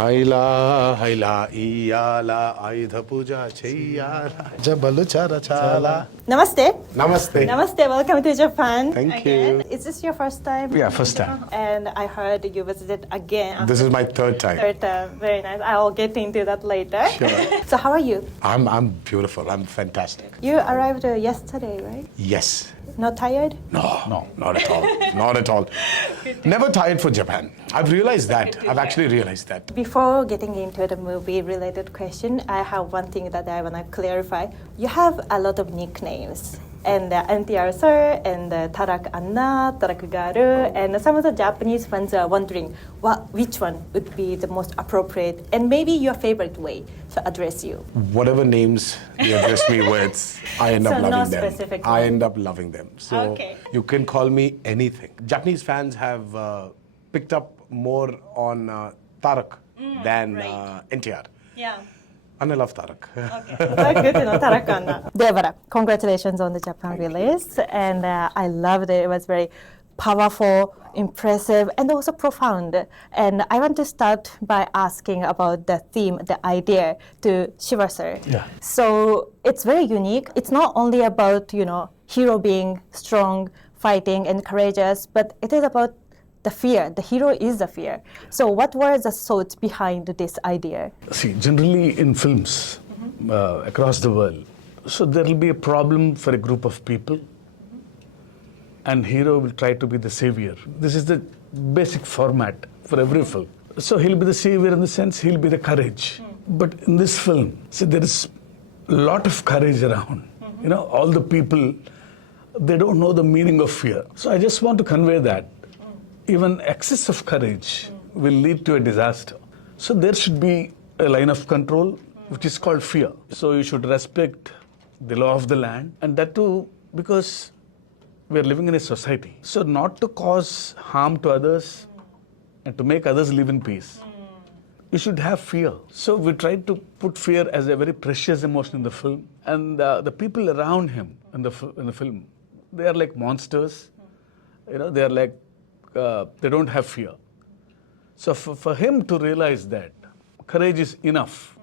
Haila, haila, iyala, Aidha puja cheyala, jabalu chara chala. Namaste. Namaste. Namaste. Welcome to Japan. Thank again. you. Is this your first time? Yeah, first time. And I heard you visited again. This is my third time. Third time. Very nice. I'll get into that later. Sure. So how are you? I'm beautiful. I'm fantastic. You arrived yesterday, right? Yes. Not tired? No, not at all. Not at all. Never tired for Japan. I've realized that. I've actually realized that. Before getting into the movie-related question, I have one thing that I want to clarify. You have a lot of nicknames. And NTR Sir, and Tarak Anna, Tarak Garu, and some of the Japanese fans are wondering which one would be the most appropriate and maybe your favorite way to address you. Whatever names you address me with, I end up So no loving them. specific I one. end up loving them. So Okay. you can call me anything. Japanese fans have picked up more on Tarak than right. NTR. Yeah. And I love Tarak. Okay. Good to know, Tarak Anna. Devara, congratulations on the Japan release. And I loved it. It was very powerful, impressive, and also profound. And I want to start by asking about the theme, the idea to Shiva sir. Yeah. So it's very unique. It's not only about, hero being strong, fighting, and courageous, but it is about the fear. The hero is the fear. So what were the thoughts behind this idea? See, generally in films across the world, so there will be a problem for a group of people, and hero will try to be the savior. This is the basic format for every film. So he'll be the savior in the sense he'll be the courage. But in this film, see, there is a lot of courage around. All the people, they don't know the meaning of fear. So I just want to convey that even excess of courage will lead to a disaster. So there should be a line of control, which is called fear. So you should respect the law of the land, and that too because we are living in a society. So not to cause harm to others and to make others live in peace. You should have fear. So we tried to put fear as a very precious emotion in the film, and the people around him in the film, they are like monsters. They are like they don't have fear. So for him to realize that courage is enough,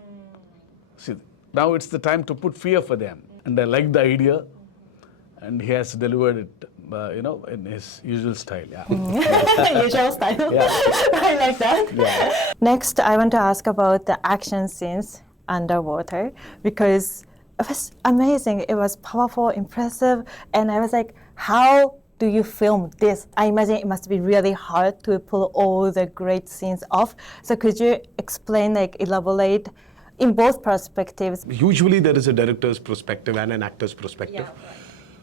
see, now it's the time to put fear for them. And I like the idea, and he has delivered it, in his usual style. Yeah. Usual style. Yeah. I like that. Yeah. Next, I want to ask about the action scenes underwater because it was amazing. It was powerful, impressive, and I was like, how do you film this? I imagine it must be really hard to pull all the great scenes off. So could you explain, elaborate in both perspectives? Usually there is a director's perspective and an actor's perspective. Yeah, right.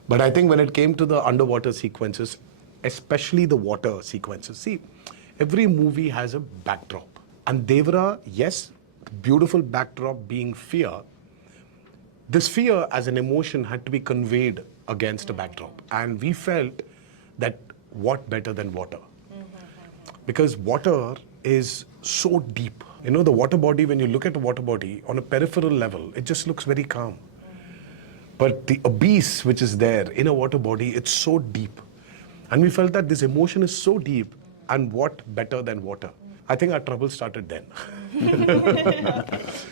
But I think when it came to the underwater sequences, especially the water sequences, see, every movie has a backdrop. And Devara, yes, beautiful backdrop being fear. This fear as an emotion had to be conveyed against a backdrop. And we felt that what better than water? Because water is so deep. The water body, when you look at a water body on a peripheral level, it just looks very calm. But the abyss which is there in a water body, it's so deep. And we felt that this emotion is so deep, and what better than water? I think our trouble started then.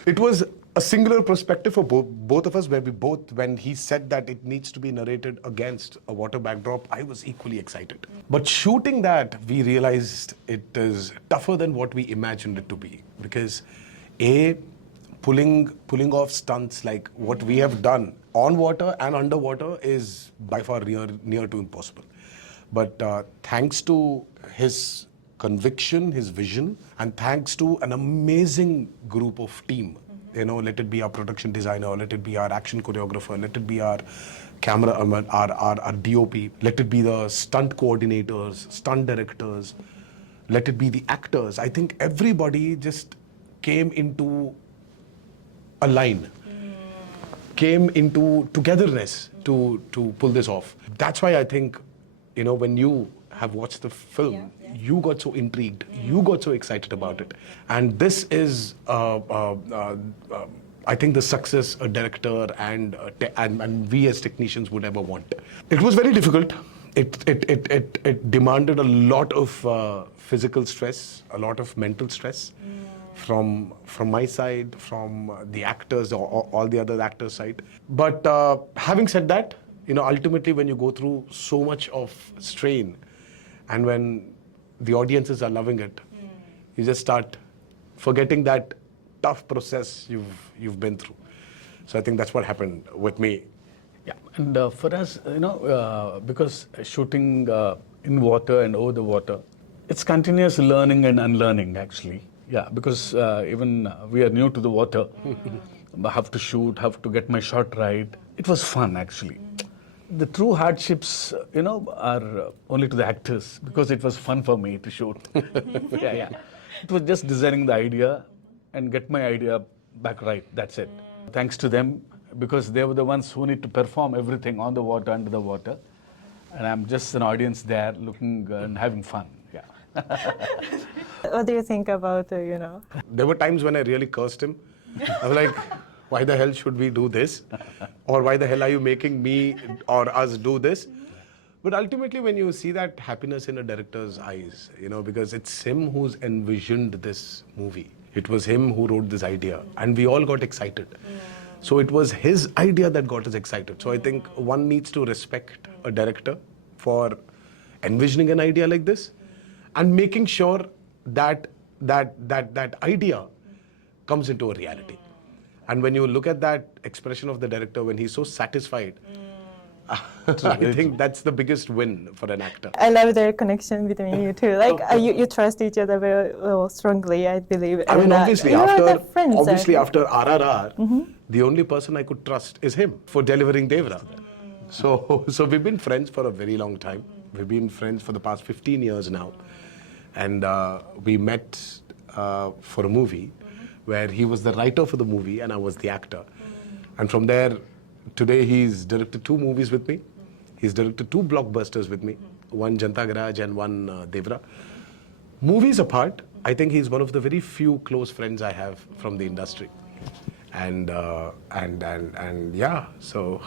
It was a singular perspective for both of us, where when he said that it needs to be narrated against a water backdrop, I was equally excited. But shooting that, we realized it is tougher than what we imagined it to be. Because pulling off stunts like what we have done on water and underwater is by far near to impossible. But thanks to his conviction, his vision, and thanks to an amazing group of team, let it be our production designer, let it be our action choreographer, let it be our camera, our DOP, let it be the stunt coordinators, stunt directors, let it be the actors. I think everybody just came into a line, came into togetherness to pull this off. That's why I think, when you have watched the film, you got so intrigued, you got so excited about it. And this is, I think, the success a director and we as technicians would ever want. It was very difficult. It demanded a lot of physical stress, a lot of mental stress. from my side, from the actors or all the other actors' side. But having said that, ultimately when you go through so much of strain, and when the audiences are loving it, you just start forgetting that tough process you've been through. So I think that's what happened with me. Yeah, and for us, because shooting in water and over the water, it's continuous learning and unlearning actually. Yeah, because even we are new to the water, have to shoot, have to get my shot right. It was fun actually. The true hardships, are only to the actors because it was fun for me to shoot. Yeah. It was just designing the idea and get my idea back right. That's it. Thanks to them because they were the ones who need to perform everything on the water, under the water. And I'm just an audience there looking and having fun. Yeah. What do you think about, There were times when I really cursed him. I was like, why the hell should we do this? Or why the hell are you making me or us do this? But ultimately, when you see that happiness in a director's eyes, because it's him who's envisioned this movie. It was him who wrote this idea. And we all got excited. So it was his idea that got us excited. So I think one needs to respect a director for envisioning an idea like this and making sure that that idea comes into a reality. And when you look at that expression of the director when he's so satisfied, I think that's the biggest win for an actor. I love their connection between you two. Like you trust each other very well, strongly, I believe. I mean, And, obviously, you are the friends, after RRR, the only person I could trust is him for delivering Devara. So we've been friends for a very long time. We've been friends for the past 15 years now. And we met for a movie where he was the writer for the movie and I was the actor. And from there, today he's directed 2 movies with me. He's directed 2 blockbusters with me, one Janta Garage and one Devara. Movies apart, I think he's one of the very few close friends I have from the industry. And yeah, so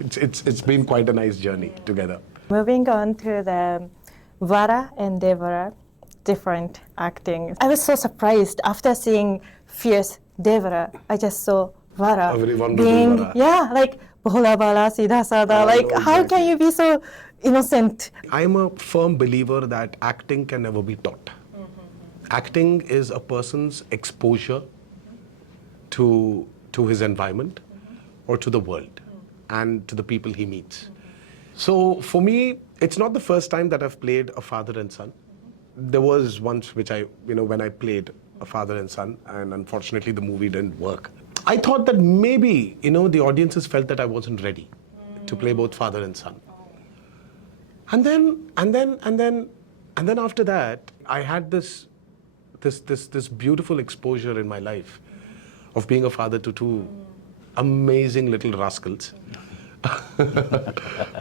it's been quite a nice journey together. Moving on to the Vara and Devara, different acting. I was so surprised after seeing Fierce Devara. I just saw Vara Everyone will being, do Vara. yeah, like Bhola Bala, Sidha Sada. Like, how can you be so innocent? I'm a firm believer that acting can never be taught. Acting is a person's exposure to his environment or to the world and to the people he meets. So for me, it's not the first time that I've played a father and son. There was once which when I played a father and son, and unfortunately the movie didn't work. I thought that maybe, the audiences felt that I wasn't ready to play both father and son. And then after that, I had this beautiful exposure in my life of being a father to 2 amazing little rascals.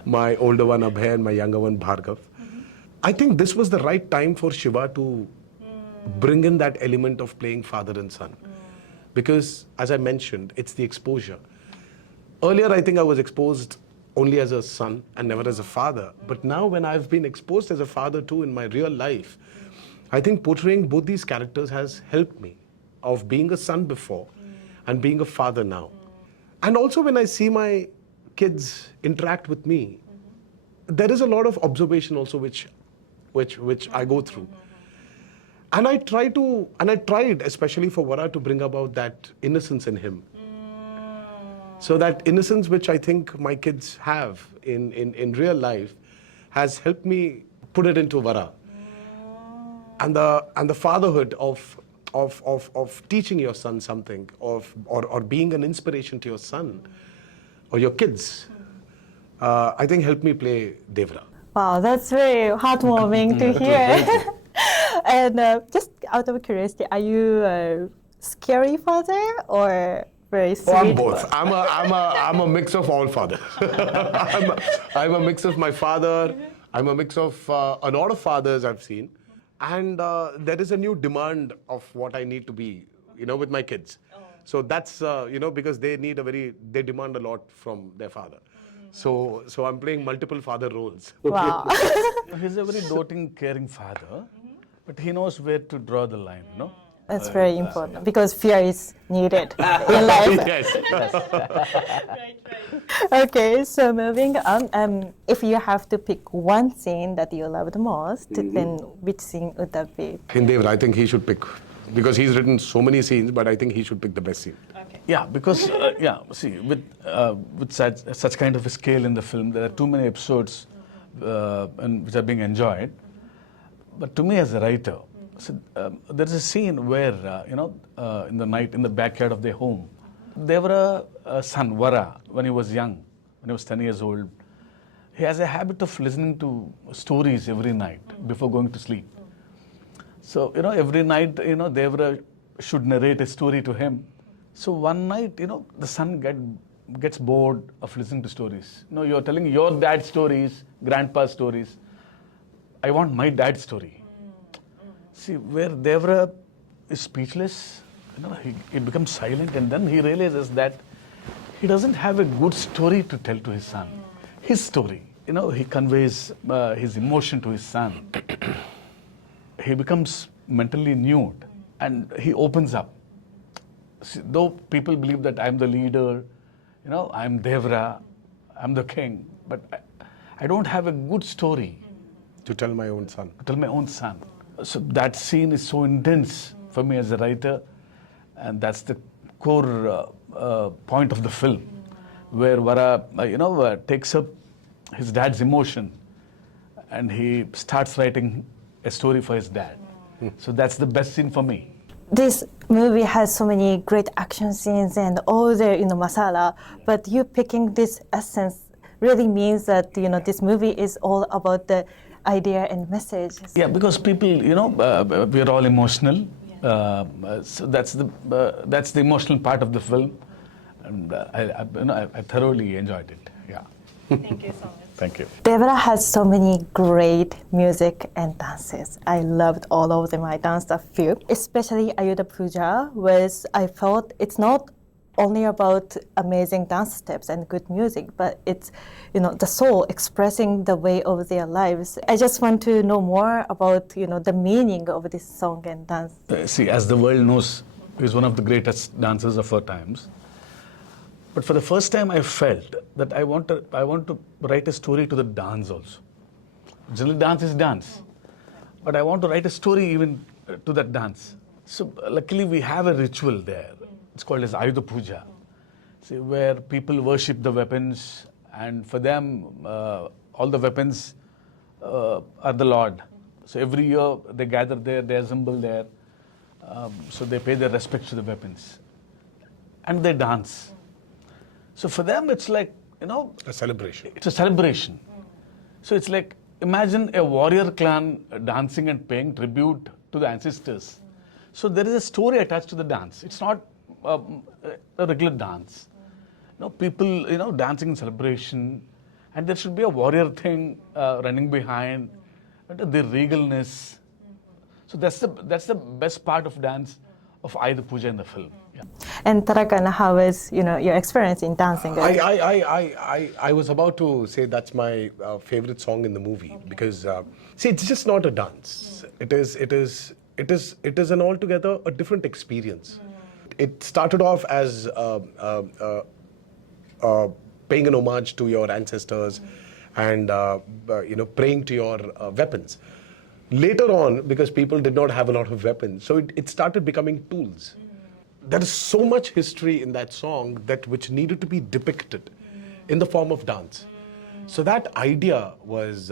My older one Abhay and my younger one Bhargav. I think this was the right time for Shiva to bring in that element of playing father and son. Because, as I mentioned, it's the exposure. Earlier, I think I was exposed only as a son and never as a father. But now when I've been exposed as a father too in my real life, I think portraying both these characters has helped me of being a son before and being a father now. And also when I see my kids interact with me, there is a lot of observation also which I go through. And I tried, especially for Vara, to bring about that innocence in him. So that innocence which I think my kids have in real life has helped me put it into Vara. And the fatherhood of teaching your son something, or being an inspiration to your son or your kids, I think helped me play Devara. Wow, that's very heartwarming to hear. And just out of curiosity, are you a scary father or very sweet? Oh, I'm both. I'm a mix of all fathers. I'm a mix of my father. I'm a mix of a lot of fathers I've seen. And there is a new demand of what I need to be, with my kids. So that's, because they demand a lot from their father. So I'm playing multiple father roles. Wow. He's a very doting, caring father, but he knows where to draw the line, That's very important because fear is needed in life. Yes. Okay, so moving on, if you have to pick one scene that you love the most, then which scene would that be? In Devara, I think he should pick, because he's written so many scenes, but I think he should pick the best scene. Yeah, because see, with such kind of a scale in the film, there are too many episodes which are being enjoyed. But to me, as a writer, there's a scene where in the night in the backyard of their home, Devara son Vara, when he was young, when he was 10 years old, he has a habit of listening to stories every night before going to sleep. So every night Devara should narrate a story to him. So one night, the son gets bored of listening to stories. You're telling your dad's stories, grandpa's stories. I want my dad's story. See, where Devara is speechless, he becomes silent, and then he realizes that he doesn't have a good story to tell to his son. His story. He conveys his emotion to his son. He becomes mentally nude, and he opens up. See, though people believe that I'm the leader, I'm Devara, I'm the king, but I don't have a good story To tell my own son. to tell my own son. So that scene is so intense for me as a writer, and that's the core point of the film, where Vara, takes up his dad's emotion, and he starts writing a story for his dad. So that's the best scene for me. This movie has so many great action scenes and all the masala, but you picking this essence really means that this movie is all about the idea and message. Yeah, because people, we're all emotional. So that's the emotional part of the film, and I thoroughly enjoyed it. Yeah. Thank you so much. Thank you. Devara has so many great music and dances. I loved all of them. I danced a few, especially Ayuda Puja, was I felt it's not only about amazing dance steps and good music, but it's the soul expressing the way of their lives. I just want to know more about the meaning of this song and dance. See, as the world knows, he's one of the greatest dancers of our times. But for the first time, I felt that I want to write a story to the dance also. Generally, dance is dance, but I want to write a story even to that dance. So luckily, we have a ritual there. It's called as Ayuda Puja, see, where people worship the weapons, and for them, all the weapons are the Lord. So every year they gather there, they assemble there, so they pay their respects to the weapons, and they dance. So for them, it's like, A celebration. it's a celebration. So it's like, imagine a warrior clan dancing and paying tribute to the ancestors. So there is a story attached to the dance. It's not a regular dance. People, dancing in celebration, and there should be a warrior thing running behind, the regalness. So that's the best part of dance of Ayuda Puja in the film. Yeah. And Tarakana, how was your experience in dancing? I was about to say that's my favorite song in the movie, because see, it's just not a dance. It is an altogether a different experience. It started off as paying an homage to your ancestors and praying to your weapons. Later on, because people did not have a lot of weapons, so it started becoming tools. There is so much history in that song which needed to be depicted in the form of dance. So that idea was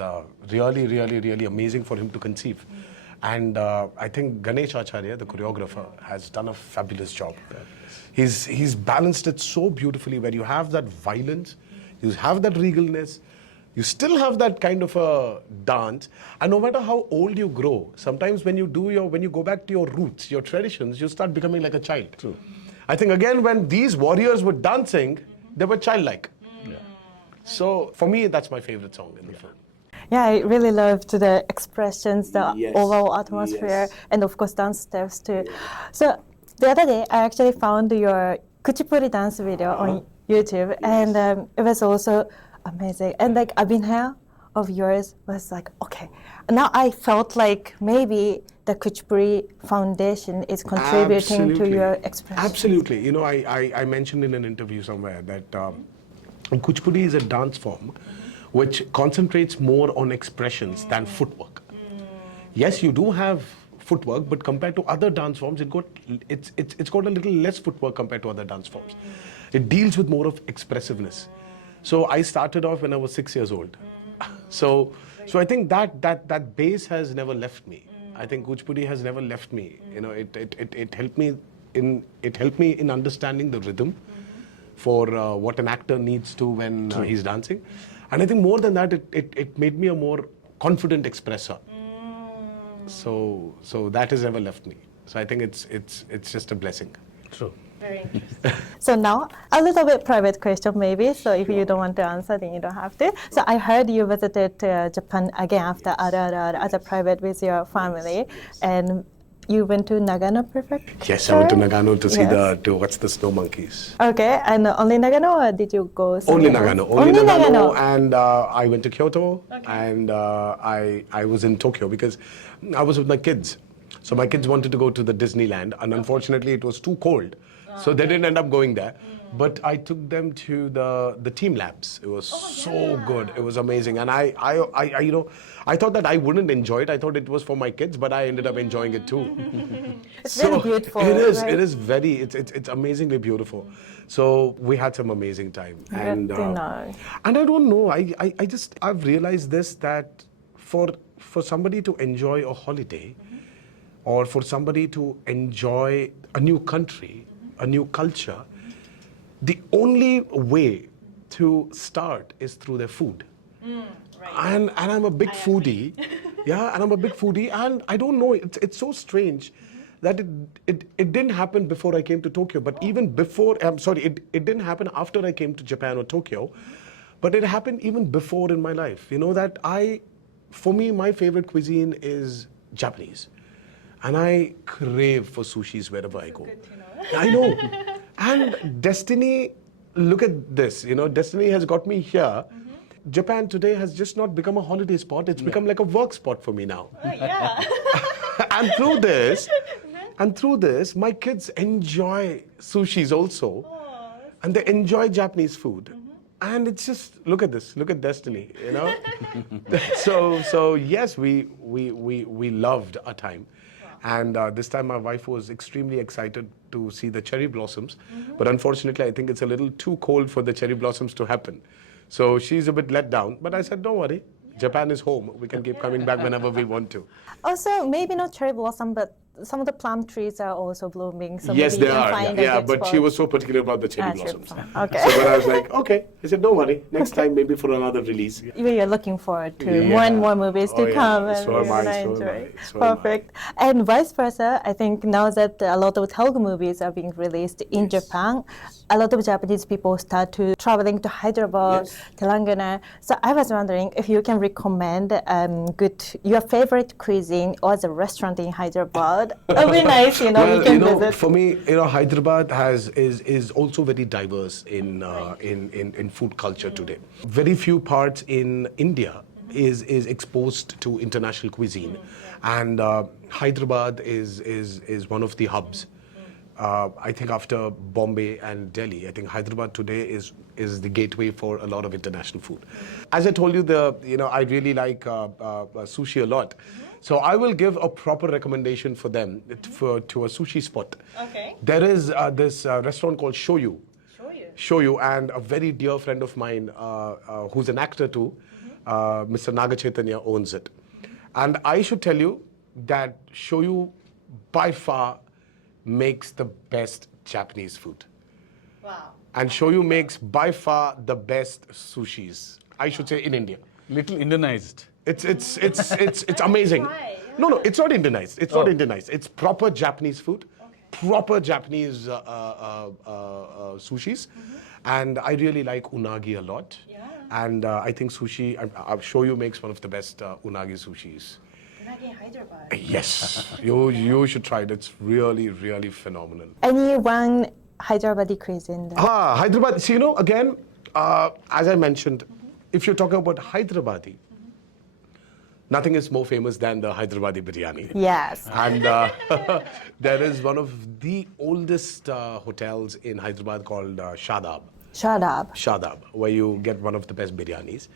really, really, really amazing for him to conceive. And I think Ganesh Acharya, the choreographer, has done a fabulous job. He's balanced it so beautifully, where you have that violence, you have that regalness, you still have that kind of a dance, and no matter how old you grow, sometimes when you go back to your roots, your traditions, you start becoming like a child. True. I think again, when these warriors were dancing, they were childlike. Yeah. So for me, that's my favorite song in the film. Yeah, I really loved the expressions, the Yes, overall atmosphere, yes. and of course dance steps too. So the other day, I actually found your Kuchipudi dance video on YouTube, and it was also amazing. And like I've been here of yours was like, okay, now I felt like maybe the Kuchipudi Foundation is contributing to your expression. Absolutely. You know, I mentioned in an interview somewhere that Kuchipudi is a dance form which concentrates more on expressions than footwork. Yes, you do have footwork, but compared to other dance forms, it's got a little less footwork compared to other dance forms. It deals with more of expressiveness. So I started off when I was 6 years old. So I think that base has never left me. I think Kuchipudi has never left me. You know, it helped me in understanding the rhythm for what an actor needs to when he's dancing. And I think more than that, it made me a more confident expresser. So that has never left me. So I think it's just a blessing. True. Very interesting. So now, a little bit private question maybe, so if you don't want to answer, then you don't have to. So I heard you visited Japan again after RRR as a private with your family, and you went to Nagano Prefecture? Yes, I went to Nagano to see to watch the snow monkeys. Okay, and only Nagano, or did you go somewhere Only else? Nagano. Only Nagano. And I went to Kyoto, and I was in Tokyo because I was with my kids. So my kids wanted to go to the Disneyland, and unfortunately it was too cold. So they didn't end up going there. But I took them to the team labs. It was so good. It was amazing. And I you know, I thought that I wouldn't enjoy it. I thought it was for my kids, but I ended up enjoying it too. It's very beautiful. It is. Right? It is very. It's amazingly beautiful. So we had some amazing time. And nice. and I don't know. I've realized this, that for somebody to enjoy a holiday, or for somebody to enjoy a new country, a new culture, the only way to start is through their food. And I'm a big foodie. Yeah, and I'm a big foodie, and I don't know, it's so strange that it didn't happen before I came to Tokyo, but even before, it didn't happen after I came to Japan or Tokyo, but it happened even before in my life. You know, that for me, my favorite cuisine is Japanese. And I crave for sushis wherever I go. I know. And destiny, look at this, you know, destiny has got me here. Japan today has just not become a holiday spot, it's become like a work spot for me now. and through this, my kids enjoy sushis also. And they enjoy Japanese food. And it's just, look at this, look at destiny, you know. so yes, we loved our time. And this time my wife was extremely excited to see the cherry blossoms. But unfortunately, I think it's a little too cold for the cherry blossoms to happen. So she's a bit let down. But I said, don't worry, Japan is home. We can keep coming back whenever we want to. Also, maybe not cherry blossom, but some of the plum trees are also blooming. So Yes, maybe they you can are. find Yeah, a good but spot. she was so particular about the cherry blossoms. Okay. So but I was like, okay. I said, don't worry. Next time, maybe for another release. We are looking forward to more and more movies to come. And So am we're I, gonna so am enjoy. I, so am I. Perfect. And vice versa, I think now that a lot of Telugu movies are being released in Japan, a lot of Japanese people start to traveling to Hyderabad, Telangana. So I was wondering if you can recommend your favorite cuisine or the restaurant in Hyderabad. It would be nice, you know, Well, we can you know, visit. for me, you know, Hyderabad is also very diverse in food culture today. Very few parts in India is exposed to international cuisine, and Hyderabad is one of the hubs. I think after Bombay and Delhi, I think Hyderabad today is the gateway for a lot of international food. As I told you, I really like sushi a lot. So I will give a proper recommendation for them to a sushi spot. Okay. There is this restaurant called Shoyu, and a very dear friend of mine who's an actor too, Mr. Naga Chaitanya, owns it. And I should tell you that Shoyu by far makes the best Japanese food. Wow. And Shoyu makes by far the best sushis, I should say, in India. Little Indianized. It's amazing. No, it's not Indianized. It's not Indianized. It's proper Japanese food, proper Japanese sushis. And I really like unagi a lot. And I think Shoyu makes one of the best unagi sushis. Hyderabad. Yes, you should try it. It's really, really phenomenal. Any one Hyderabadi cuisine? Hyderabad. So, you know, again, as I mentioned, if you're talking about Hyderabadi, nothing is more famous than the Hyderabadi biryani. Yes. And there is one of the oldest hotels in Hyderabad called Shadab. Shadab. Where you get one of the best biryanis.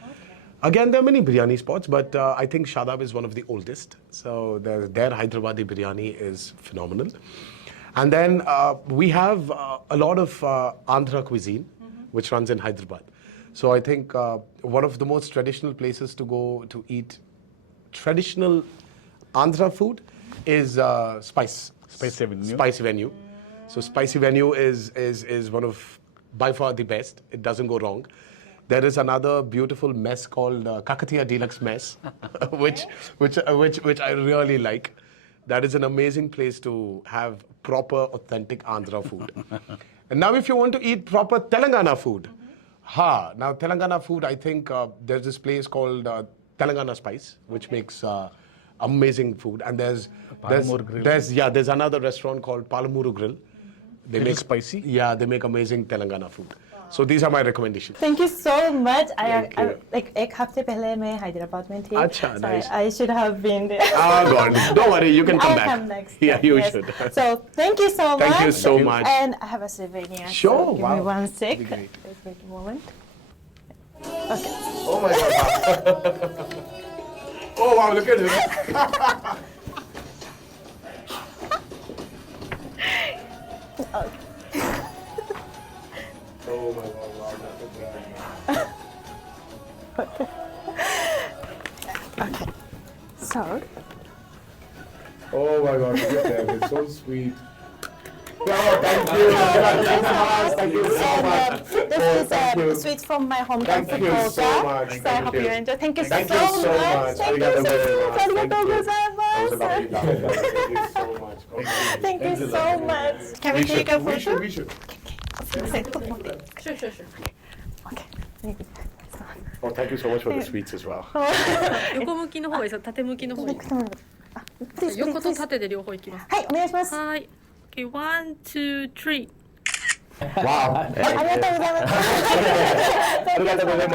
Again, there are many biryani spots, but I think Shadab is one of the oldest. So their Hyderabadi biryani is phenomenal. And then we have a lot of Andhra cuisine, which runs in Hyderabad. So I think one of the most traditional places to go to eat traditional Andhra food is Spicy Avenue. Spicy Venue. So Spicy Venue is one of, by far, the best. It doesn't go wrong. There is another beautiful mess called Kakatiya Deluxe Mess, which I really like. That is an amazing place to have proper, authentic Andhra food. And now if you want to eat proper Telangana food, now Telangana food, I think there's this place called Telangana Spice, which makes amazing food. And there's another restaurant called Palamuru Grill. They make spicy? Yeah, they make amazing Telangana food. So these are my recommendations. Thank you so much. Thank you. Like एक हफ्ते पहले मैं हैदराबाद में थी. अच्छा, So nice. I should have been there. God, don't worry, you can come I'll back. come next. Yeah, you yes. should. So thank you so much. Thank you so much. And I have a souvenir. Sure, So give wow. me one sec. That'd be great. Just wait a moment. Okay. Oh my God. Oh wow, look at him. Oh my God, wow, that's a Okay. So. Oh my God, look at them, it's so sweet. Oh, thank you. Thank you so much. This Thank you. is sweet from my hometown, Thank you Fukuoka. so much. So I hope you enjoy. Thank you Thank so you much. so much. Thank you Arigato so very much. much. Arigatou That was a lovely gozaimasu. laugh. Thank you so much. Thank you so much. Can we take a photo? We should. Sure. Okay. Oh, thank you so much for the sweets as well. 横向きの方がいいですか、縦向きの方がいいですか。 Please, 横 please, と please. 縦で両方いきます。はい、お願いします。はい。Okay, 1, 2, 3. Wow. ありがとうございます。ありがとうござ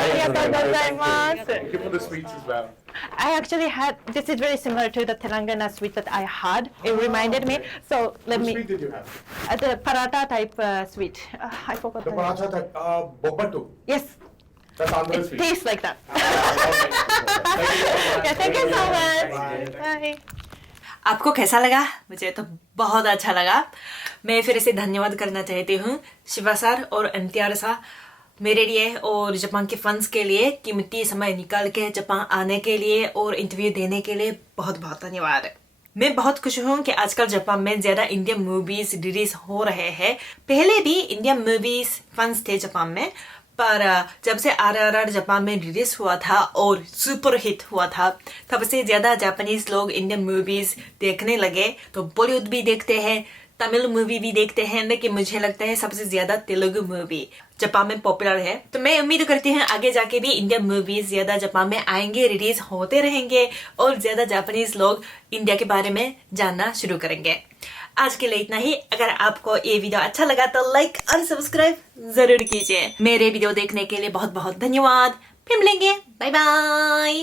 います。 Thank you for the sweets as well. I actually had, this is very similar to the Telangana sweet that I had. It reminded me. So let What me, sweet did you have? the paratha type sweet. I forgot The the name. paratha type, bobbatu. Yes, That's Andhra it sweet. tastes like that. Thank Yeah, thank you so much. Bye. आपको कैसा लगा? मुझे तो बहुत अच्छा लगा. मैं फिर से धन्यवाद करना चाहती हूँ शिवा सर और NTR सर मेरे लिए और जापान के फंड्स के लिए कीमती समय निकाल के जापान आने के लिए और इंटरव्यू देने के लिए बहुत बहुत धन्यवाद. मैं बहुत खुश हूँ कि आजकल जापान में ज्यादा इंडियन मूवीज रिलीज हो रहे हैं. पहले भी इंडियन मूवीज फंड्स थे जापान में, पर जब से RRR जापान में रिलीज हुआ था और सुपर हिट हुआ था, तब से ज्यादा जापानीज लोग इंडियन मूवीज देखने लगे. तो बॉलीवुड भी देखते हैं, तमिल मूवी भी देखते हैं, लेकिन मुझे लगता है सबसे ज्यादा तेलुगु मूवी जापान में पॉपुलर है. तो मैं उम्मीद करती हूँ आगे जाके भी इंडियन मूवीज ज्यादा जापान में आएंगे, रिलीज होते रहेंगे और ज्यादा जापानीज लोग इंडिया के बारे में जानना शुरू करेंगे. आज के लिए इतना ही. अगर आपको ये वीडियो अच्छा लगा तो लाइक और सब्सक्राइब जरूर कीजिए. मेरे वीडियो देखने के लिए बहुत बहुत धन्यवाद. फिर मिलेंगे. Bye bye.